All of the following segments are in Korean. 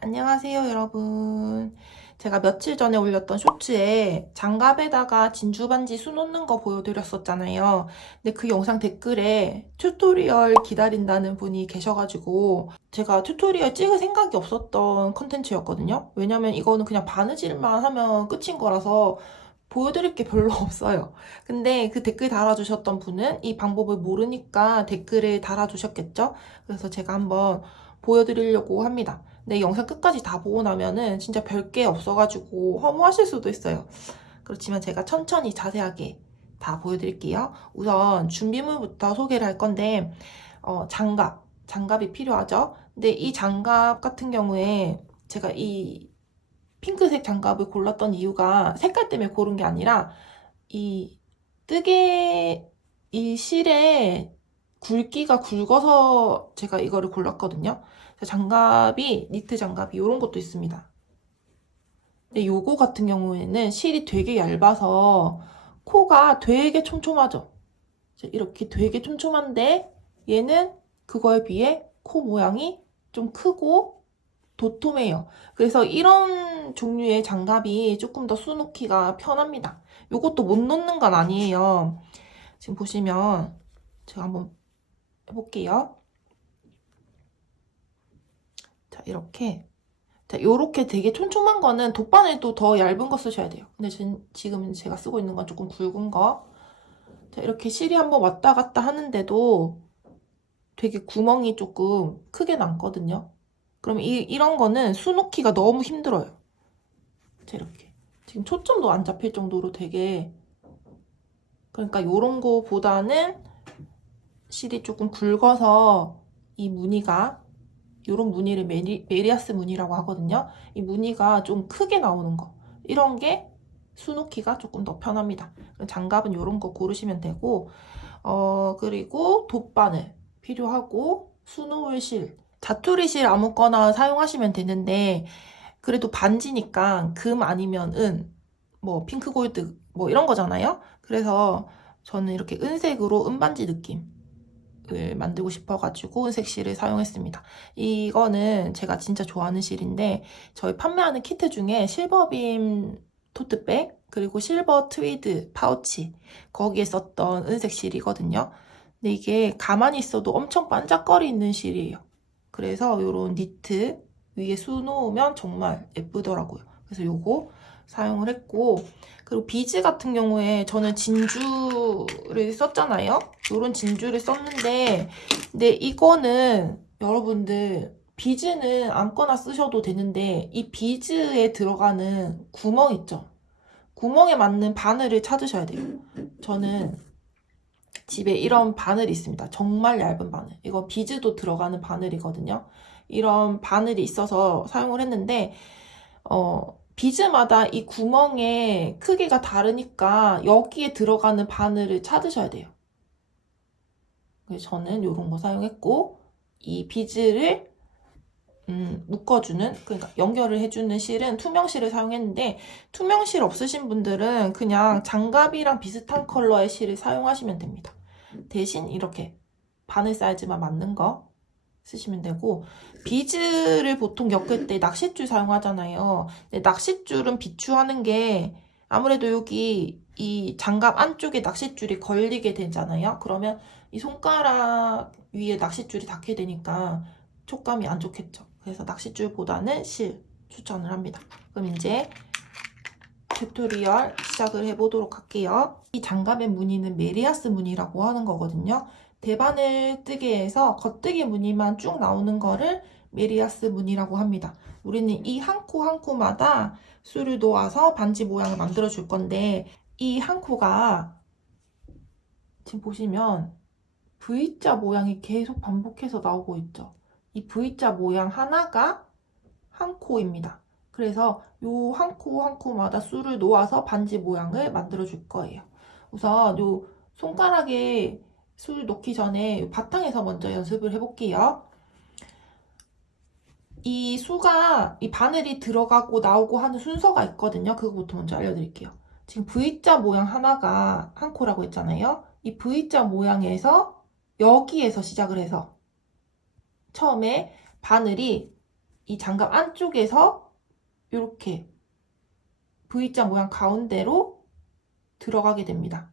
안녕하세요, 여러분. 제가 며칠 전에 올렸던 쇼츠에 장갑에다가 진주 반지 수 놓는 거 보여드렸었잖아요. 근데 그 영상 댓글에 튜토리얼 기다린다는 분이 계셔가지고 제가 튜토리얼 찍을 생각이 없었던 컨텐츠였거든요. 왜냐면 이거는 그냥 바느질만 하면 끝인 거라서 보여드릴 게 별로 없어요. 근데 그 댓글 달아주셨던 분은 이 방법을 모르니까 댓글을 달아주셨겠죠? 그래서 제가 한번 보여드리려고 합니다. 근데 영상 끝까지 다 보고 나면은 진짜 별게 없어가지고 허무하실 수도 있어요. 그렇지만 제가 천천히 자세하게 다 보여드릴게요. 우선 준비물부터 소개를 할 건데 장갑이 필요하죠. 근데 이 장갑 같은 경우에 제가 이 핑크색 장갑을 골랐던 이유가 색깔 때문에 고른 게 아니라 이 이 실에 굵기가 굵어서 제가 이거를 골랐거든요. 장갑이 니트 장갑이 이런 것도 있습니다. 근데 요거 같은 경우에는 실이 되게 얇아서 코가 되게 촘촘하죠. 이렇게 되게 촘촘한데 얘는 그거에 비해 코 모양이 좀 크고 도톰해요. 그래서 이런 종류의 장갑이 조금 더 수놓기가 편합니다. 요것도 못 놓는 건 아니에요. 지금 보시면 제가 한번 해볼게요. 자, 이렇게. 자, 요렇게 되게 촘촘한 거는 돗바늘도 더 얇은 거 쓰셔야 돼요. 근데 지금 제가 쓰고 있는 건 조금 굵은 거. 자, 이렇게 실이 한번 왔다 갔다 하는데도 되게 구멍이 조금 크게 남거든요. 그럼 이런 거는 수놓기가 너무 힘들어요. 자, 이렇게. 지금 초점도 안 잡힐 정도로 되게, 그러니까 요런 거보다는 실이 조금 굵어서 이 무늬가, 요런 무늬를 메리아스 무늬라고 하거든요. 이 무늬가 좀 크게 나오는 거. 이런 게 수놓기가 조금 더 편합니다. 장갑은 요런 거 고르시면 되고, 그리고 돗바늘 필요하고, 수놓을 실, 자투리 실 아무거나 사용하시면 되는데, 그래도 반지니까 금 아니면 은, 뭐 핑크 골드 뭐 이런 거잖아요. 그래서 저는 이렇게 은색으로 은반지 느낌을 만들고 싶어가지고 은색 실을 사용했습니다. 이거는 제가 진짜 좋아하는 실인데 저희 판매하는 키트 중에 실버빔 토트백 그리고 실버 트위드 파우치 거기에 썼던 은색 실이거든요. 근데 이게 가만히 있어도 엄청 반짝거리는 실이에요. 그래서 이런 니트 위에 수 놓으면 정말 예쁘더라고요. 그래서 요거 사용을 했고, 그리고 비즈 같은 경우에 저는 진주를 썼잖아요. 요런 진주를 썼는데, 근데 이거는 여러분들 비즈는 아무거나 쓰셔도 되는데 이 비즈에 들어가는 구멍 있죠? 구멍에 맞는 바늘을 찾으셔야 돼요. 저는 집에 이런 바늘이 있습니다. 정말 얇은 바늘. 이거 비즈도 들어가는 바늘이거든요. 이런 바늘이 있어서 사용을 했는데 비즈마다 이 구멍의 크기가 다르니까 여기에 들어가는 바늘을 찾으셔야 돼요. 그래서 저는 이런 거 사용했고 이 비즈를 묶어주는, 그러니까 연결을 해주는 실은 투명실을 사용했는데 투명실 없으신 분들은 그냥 장갑이랑 비슷한 컬러의 실을 사용하시면 됩니다. 대신 이렇게 바늘 사이즈만 맞는 거 쓰시면 되고, 비즈를 보통 엮을 때 낚싯줄 사용하잖아요. 근데 낚싯줄은 비추하는 게 아무래도 여기 이 장갑 안쪽에 낚싯줄이 걸리게 되잖아요. 그러면 이 손가락 위에 낚싯줄이 닿게 되니까 촉감이 안 좋겠죠. 그래서 낚싯줄보다는 실 추천을 합니다. 그럼 이제 튜토리얼 시작을 해보도록 할게요. 이 장갑의 무늬는 메리아스 무늬라고 하는 거거든요. 대바늘 뜨개에서 겉뜨개 무늬만 쭉 나오는 거를 메리아스 무늬라고 합니다. 우리는 이 한 코 한 코마다 수를 놓아서 반지 모양을 만들어 줄 건데 이 한 코가 지금 보시면 V자 모양이 계속 반복해서 나오고 있죠. 이 V자 모양 하나가 한 코입니다. 그래서 요 한 코 한 코마다 수를 놓아서 반지 모양을 만들어 줄 거예요. 우선 요 손가락에 술 놓기 전에 바탕에서 먼저 연습을 해볼게요. 이 수가, 이 바늘이 들어가고 나오고 하는 순서가 있거든요. 그거부터 먼저 알려드릴게요. 지금 V자 모양 하나가 한 코라고 했잖아요. 이 V자 모양에서 여기에서 시작을 해서 처음에 바늘이 이 장갑 안쪽에서 이렇게 V자 모양 가운데로 들어가게 됩니다.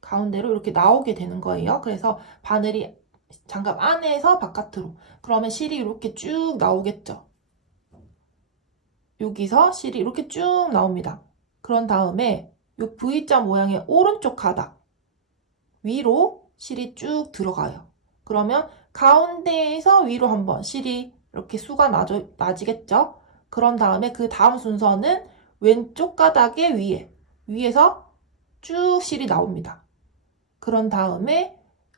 가운데로 이렇게 나오게 되는 거예요. 그래서 바늘이 장갑 안에서 바깥으로. 그러면 실이 이렇게 쭉 나오겠죠. 여기서 실이 이렇게 쭉 나옵니다. 그런 다음에 이 V자 모양의 오른쪽 가닥 위로 실이 쭉 들어가요. 그러면 가운데에서 위로 한번 실이 이렇게 수가 나지겠죠? 그런 다음에 그 다음 순서는 왼쪽 가닥의 위에서 쭉 실이 나옵니다. 그런 다음에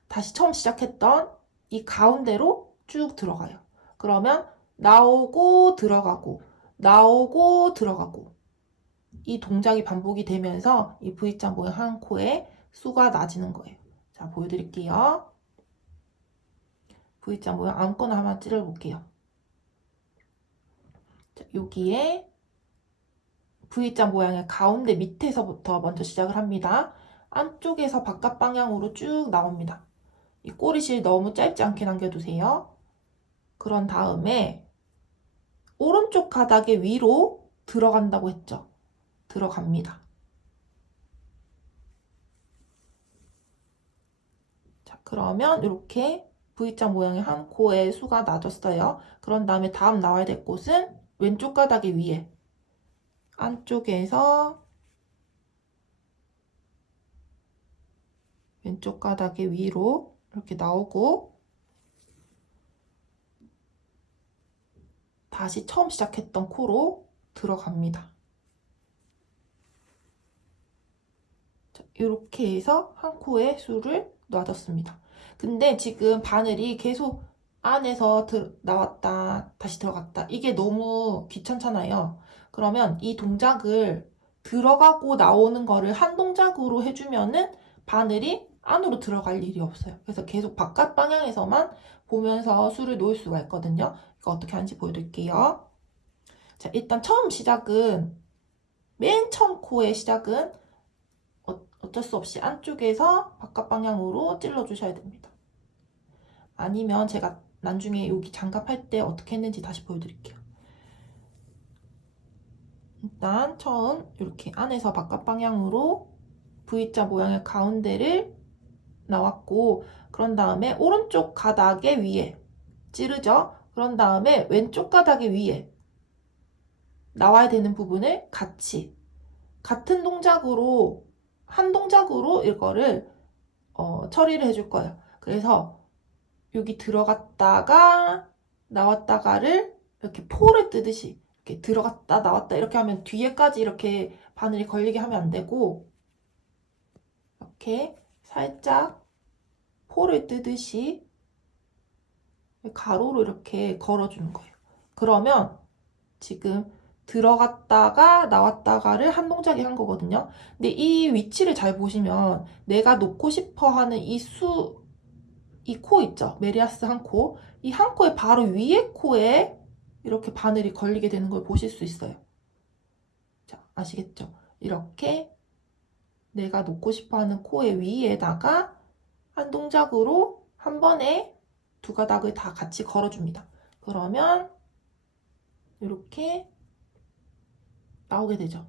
다시 처음 시작했던 이 가운데로 쭉 들어가요. 그러면 나오고 들어가고 나오고 들어가고 이 동작이 반복이 되면서 이 V자 모양 한 코에 수가 나지는 거예요. 자, 보여드릴게요. V자 모양 아무거나 한번 찔러볼게요. 자, 여기에 V자 모양의 가운데 밑에서부터 먼저 시작을 합니다. 안쪽에서 바깥 방향으로 쭉 나옵니다. 이 꼬리실 너무 짧지 않게 남겨두세요. 그런 다음에 오른쪽 가닥의 위로 들어간다고 했죠. 들어갑니다. 자, 그러면 이렇게 V자 모양의 한 코에 수가 나졌어요. 그런 다음에 다음 나와야 될 곳은 왼쪽 가닥의 위에 안쪽에서 왼쪽 가닥의 위로 이렇게 나오고 다시 처음 시작했던 코로 들어갑니다. 자, 이렇게 해서 한 코에 수를 놔뒀습니다. 근데 지금 바늘이 계속 안에서 나왔다 다시 들어갔다 이게 너무 귀찮잖아요. 그러면 이 동작을 들어가고 나오는 거를 한 동작으로 해주면은 바늘이 안으로 들어갈 일이 없어요. 그래서 계속 바깥 방향에서만 보면서 수를 놓을 수가 있거든요. 이거 어떻게 하는지 보여드릴게요. 자, 일단 처음 시작은 맨 처음 코의 시작은 어쩔 수 없이 안쪽에서 바깥 방향으로 찔러 주셔야 됩니다. 아니면 제가 나중에 여기 장갑할 때 어떻게 했는지 다시 보여드릴게요. 일단 처음 이렇게 안에서 바깥 방향으로 V자 모양의 가운데를 나왔고 그런 다음에 오른쪽 가닥의 위에 찌르죠. 그런 다음에 왼쪽 가닥의 위에 나와야 되는 부분을 같은 동작으로 한 동작으로 이거를 처리를 해줄 거예요. 그래서 여기 들어갔다가 나왔다가를 이렇게 포를 뜨듯이 이렇게 들어갔다 나왔다 이렇게 하면 뒤에까지 이렇게 바늘이 걸리게 하면 안 되고 이렇게 살짝 포를 뜨듯이 가로로 이렇게 걸어주는 거예요. 그러면 지금 들어갔다가 나왔다가를 한 동작에 한 거거든요. 근데 이 위치를 잘 보시면 내가 놓고 싶어 하는 이 코 있죠? 메리아스 한 코. 이 한 코의 바로 위에 코에 이렇게 바늘이 걸리게 되는 걸 보실 수 있어요. 자, 아시겠죠? 이렇게 내가 놓고 싶어 하는 코의 위에다가 한 동작으로 한 번에 두 가닥을 다 같이 걸어줍니다. 그러면 이렇게 나오게 되죠.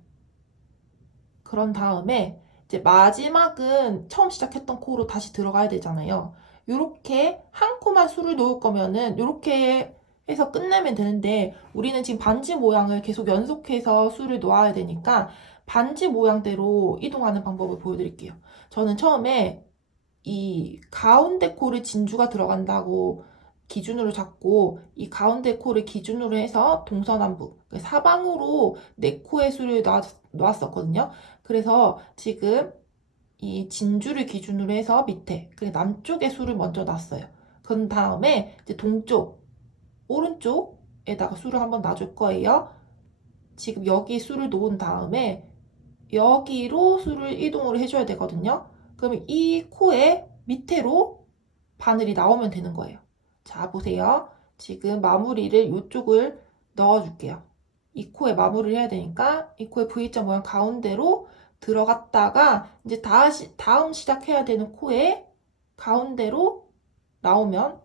그런 다음에 이제 마지막은 처음 시작했던 코로 다시 들어가야 되잖아요. 이렇게 한 코만 수를 놓을 거면은 이렇게 해서 끝내면 되는데 우리는 지금 반지 모양을 계속 연속해서 수를 놓아야 되니까 반지 모양대로 이동하는 방법을 보여드릴게요. 저는 처음에 이 가운데 코를 진주가 들어간다고 기준으로 잡고 이 가운데 코를 기준으로 해서 동서남북 사방으로 네 코의 수를 놓았었거든요. 그래서 지금 이 진주를 기준으로 해서 밑에 남쪽의 수를 먼저 놨어요. 그런 다음에 이제 동쪽 오른쪽에다가 수를 한번 놔줄 거예요. 지금 여기 수를 놓은 다음에 여기로 수를 이동을 해줘야 되거든요. 그러면 이 코의 밑으로 바늘이 나오면 되는 거예요. 자, 보세요. 지금 마무리를 이쪽을 넣어줄게요. 이 코에 마무리를 해야 되니까 이 코의 V자 모양 가운데로 들어갔다가 이제 다음 시작해야 되는 코에 가운데로 나오면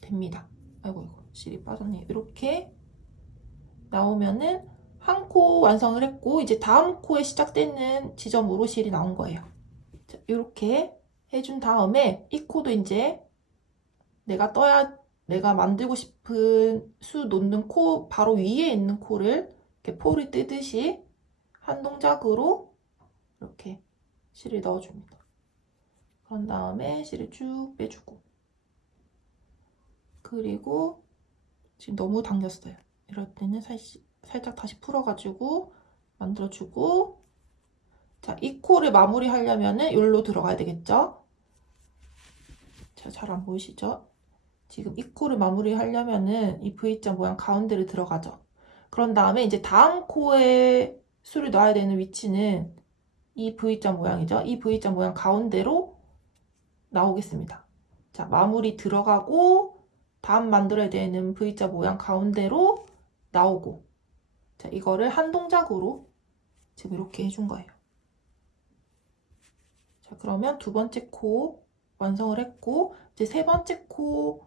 됩니다. 아이고, 실이 빠졌네요. 이렇게 나오면은 한 코 완성을 했고 이제 다음 코에 시작되는 지점으로 실이 나온 거예요. 자, 이렇게 해준 다음에 이 코도 이제 내가 만들고 싶은 수 놓는 코 바로 위에 있는 코를 이렇게 포를 뜨듯이 한 동작으로 이렇게 실을 넣어줍니다. 그런 다음에 실을 쭉 빼주고, 그리고 지금 너무 당겼어요. 이럴 때는 살짝 다시 풀어가지고 만들어주고, 자, 이 코를 마무리하려면은 여기로 들어가야 되겠죠? 자, 잘 안 보이시죠? 지금 이 코를 마무리하려면은 이 V자 모양 가운데를 들어가죠. 그런 다음에 이제 다음 코에 술을 넣어야 되는 위치는 이 V자 모양이죠. 이 V자 모양 가운데로 나오겠습니다. 자, 마무리 들어가고 다음 만들어야 되는 V자 모양 가운데로 나오고, 자, 이거를 한 동작으로 지금 이렇게 해준 거예요. 자, 그러면 두 번째 코 완성을 했고, 이제 세 번째 코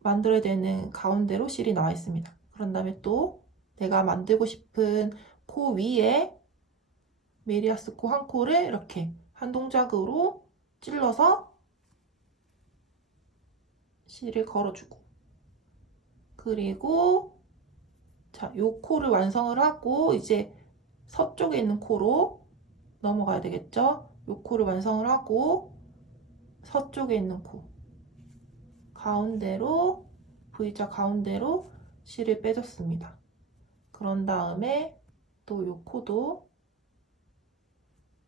만들어야 되는 가운데로 실이 나와 있습니다. 그런 다음에 또 내가 만들고 싶은 코 위에 메리아스 코 한 코를 이렇게 한 동작으로 찔러서 실을 걸어주고, 그리고 자, 요 코를 완성을 하고 이제 서쪽에 있는 코로 넘어가야 되겠죠? 요 코를 완성을 하고 서쪽에 있는 코 가운데로 V자 가운데로 실을 빼줬습니다. 그런 다음에 또 요 코도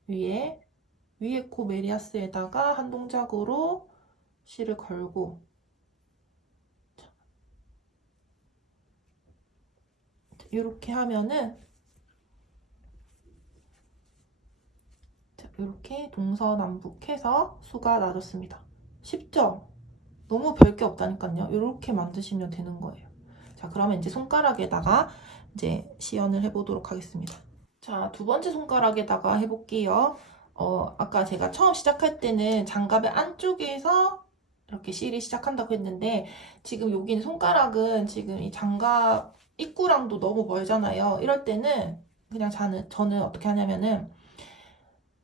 위에 코 메리아스에다가 한 동작으로 실을 걸고, 이렇게 하면은 이렇게 동서남북해서 수가 나졌습니다. 쉽죠? 너무 별게 없다니까요. 이렇게 만드시면 되는 거예요. 자, 그러면 이제 손가락에다가 이제 시연을 해보도록 하겠습니다. 자, 두 번째 손가락에다가 해볼게요. 아까 제가 처음 시작할 때는 장갑의 안쪽에서 이렇게 실이 시작한다고 했는데, 지금 여기는 손가락은 지금 이 장갑 입구랑도 너무 멀잖아요. 이럴 때는 그냥 저는 어떻게 하냐면은,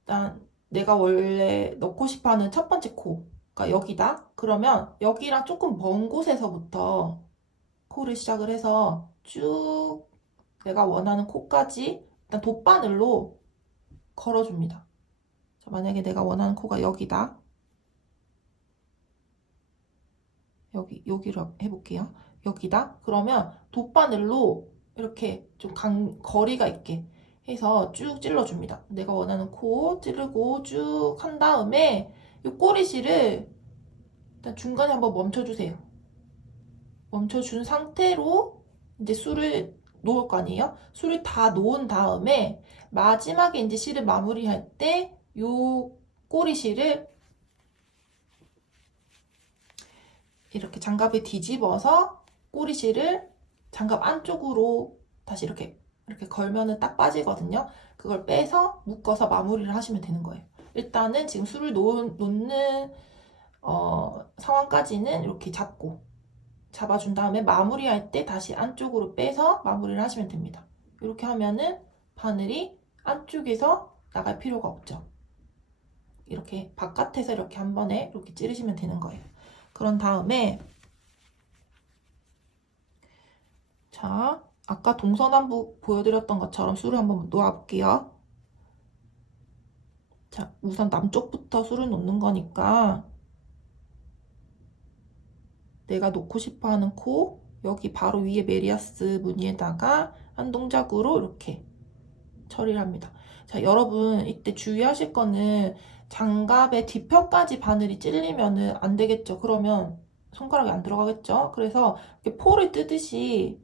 일단 내가 원래 넣고 싶어 하는 첫 번째 코가 여기다. 그러면 여기랑 조금 먼 곳에서부터 코를 시작을 해서 쭉 내가 원하는 코까지 일단 돗바늘로 걸어줍니다. 자, 만약에 내가 원하는 코가 여기다. 여기로 해볼게요. 여기다. 그러면 돗바늘로 이렇게 좀 거리가 있게 해서 쭉 찔러줍니다. 내가 원하는 코 찌르고 쭉 한 다음에 이 꼬리실을 일단 중간에 한번 멈춰주세요. 멈춰준 상태로 이제 술을 놓을 거 아니에요? 술을 다 놓은 다음에 마지막에 이제 실을 마무리할 때 이 꼬리실을 이렇게 장갑에 뒤집어서 꼬리실을 장갑 안쪽으로 다시 이렇게 걸면은 딱 빠지거든요. 그걸 빼서 묶어서 마무리를 하시면 되는 거예요. 일단은 지금 술을 놓는 상황까지는 이렇게 잡아준 다음에 마무리할 때 다시 안쪽으로 빼서 마무리를 하시면 됩니다. 이렇게 하면은 바늘이 안쪽에서 나갈 필요가 없죠. 이렇게 바깥에서 이렇게 한 번에 이렇게 찌르시면 되는 거예요. 그런 다음에 자, 아까 동서남북 보여드렸던 것처럼 술을 한번 놓아볼게요. 자, 우선 남쪽부터 술을 놓는 거니까 내가 놓고 싶어하는 코 여기 바로 위에 메리아스 무늬에다가 한 동작으로 이렇게 처리를 합니다. 자, 여러분 이때 주의하실 거는 장갑의 뒤편까지 바늘이 찔리면은 안 되겠죠. 그러면 손가락이 안 들어가겠죠. 그래서 이렇게 포를 뜨듯이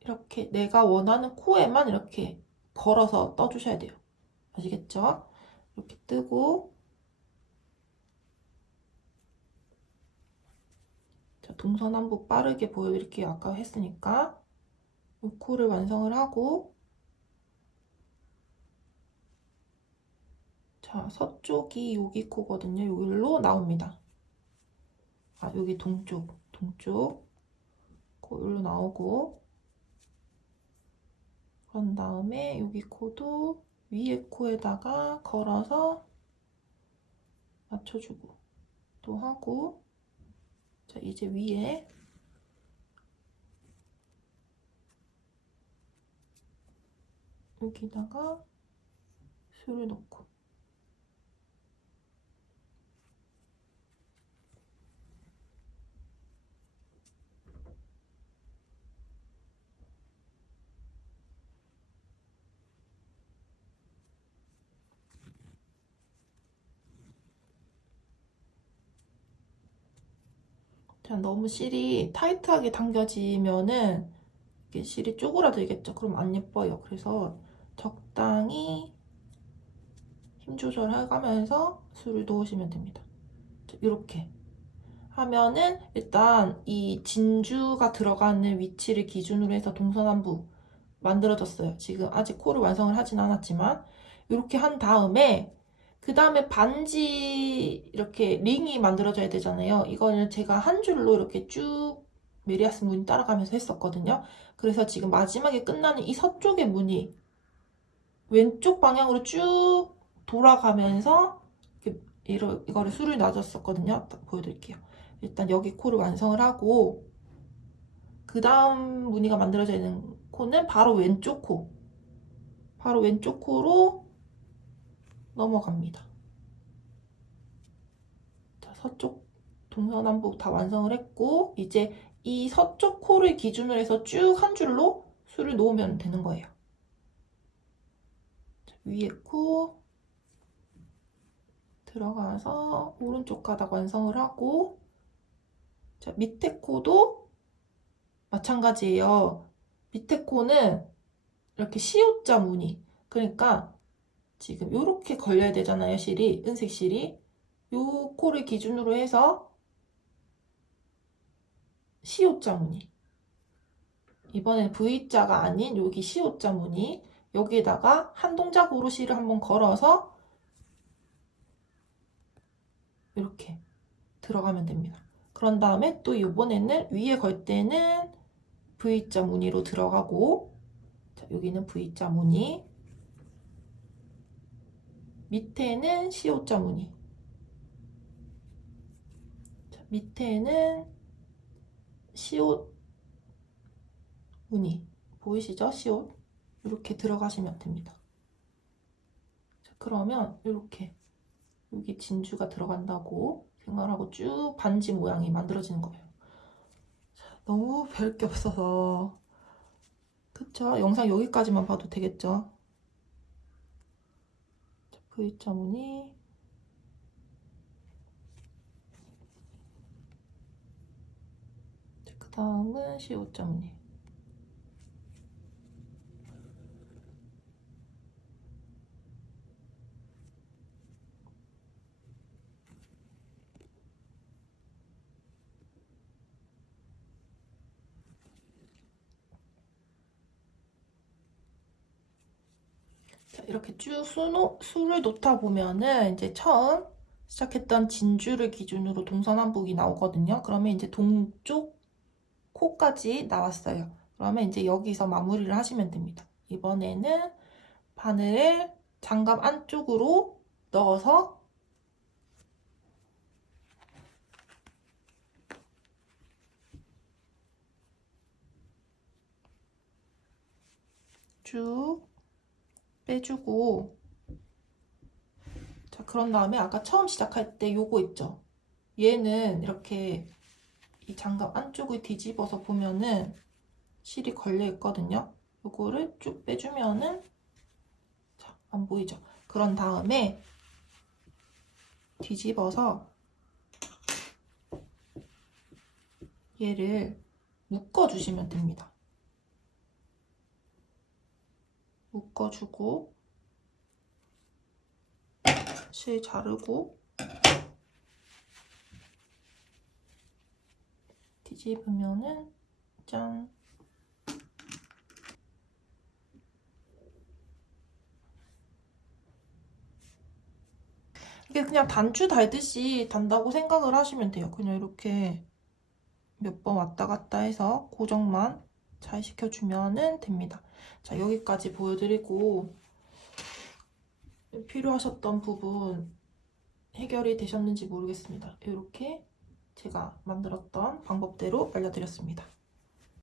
이렇게 내가 원하는 코에만 이렇게 걸어서 떠주셔야 돼요. 아시겠죠? 이렇게 뜨고, 자, 동서남북 빠르게 보여드릴게요. 아까 했으니까. 이 코를 완성을 하고, 자, 서쪽이 여기 코거든요. 여기로 나옵니다. 아, 여기 동쪽. 동쪽 코 여기로 나오고, 그런 다음에 여기 코도 위에 코에다가 걸어서 맞춰주고 또 하고, 자 이제 위에 여기다가 술을 넣고, 자 너무 실이 타이트하게 당겨지면은 이게 실이 쪼그라들겠죠. 그럼 안 예뻐요. 그래서 적당히 힘 조절해가면서 술을 넣으시면 됩니다. 이렇게 하면은 일단 이 진주가 들어가는 위치를 기준으로 해서 동서남북 만들어졌어요. 지금 아직 코를 완성을 하진 않았지만 이렇게 한 다음에 그 다음에 반지 이렇게 링이 만들어져야 되잖아요. 이거는 제가 한 줄로 이렇게 쭉 메리아스 무늬 따라가면서 했었거든요. 그래서 지금 마지막에 끝나는 이 서쪽의 무늬 왼쪽 방향으로 쭉 돌아가면서 이거를 술을 놔줬었거든요. 보여드릴게요. 일단 여기 코를 완성을 하고, 그 다음 무늬가 만들어져 있는 코는 바로 왼쪽 코, 바로 왼쪽 코로 넘어갑니다. 자, 서쪽 동서남북 다 완성을 했고, 이제 이 서쪽 코를 기준으로 해서 쭉 한 줄로 술을 놓으면 되는 거예요. 자, 위에 코 들어가서 오른쪽 가닥 완성을 하고, 자, 밑에 코도 마찬가지예요. 밑에 코는 이렇게 시옷자 무늬, 그러니까 지금 이렇게 걸려야 되잖아요. 실이, 은색 실이. 요 코를 기준으로 해서 시옷자 무늬, 이번엔 V자가 아닌 여기 시옷자 무늬, 여기에다가 한 동작으로 실을 한번 걸어서 이렇게 들어가면 됩니다. 그런 다음에 또 이번에는 위에 걸 때는 V자 무늬로 들어가고, 자, 여기는 V자 무늬, 밑에는 시옷자 무늬, 자, 밑에는 시옷 무늬 보이시죠? 시옷 이렇게 들어가시면 됩니다. 자, 그러면 이렇게 여기 진주가 들어간다고 생각을 하고 쭉 반지 모양이 만들어지는 거예요. 자, 너무 별 게 없어서, 그쵸? 영상 여기까지만 봐도 되겠죠? 자, V자 무늬, 그 다음은 시옷자 무늬. 자, 이렇게 쭉 수를 놓다 보면은 이제 처음 시작했던 진주를 기준으로 동서남북이 나오거든요. 그러면 이제 동쪽 코까지 나왔어요. 그러면 이제 여기서 마무리를 하시면 됩니다. 이번에는 바늘을 장갑 안쪽으로 넣어서 쭉 빼주고, 자, 그런 다음에 아까 처음 시작할 때 요거 있죠? 얘는 이렇게 이 장갑 안쪽을 뒤집어서 보면은 실이 걸려 있거든요. 요거를 쭉 빼주면은, 자, 안 보이죠? 그런 다음에 뒤집어서 얘를 묶어주시면 됩니다. 묶어주고 실 자르고 뒤집으면은 짠! 이게 그냥 단추 달듯이 단다고 생각을 하시면 돼요. 그냥 이렇게 몇 번 왔다 갔다 해서 고정만 잘 시켜주면 됩니다. 자, 여기까지 보여드리고 필요하셨던 부분 해결이 되셨는지 모르겠습니다. 이렇게 제가 만들었던 방법대로 알려드렸습니다.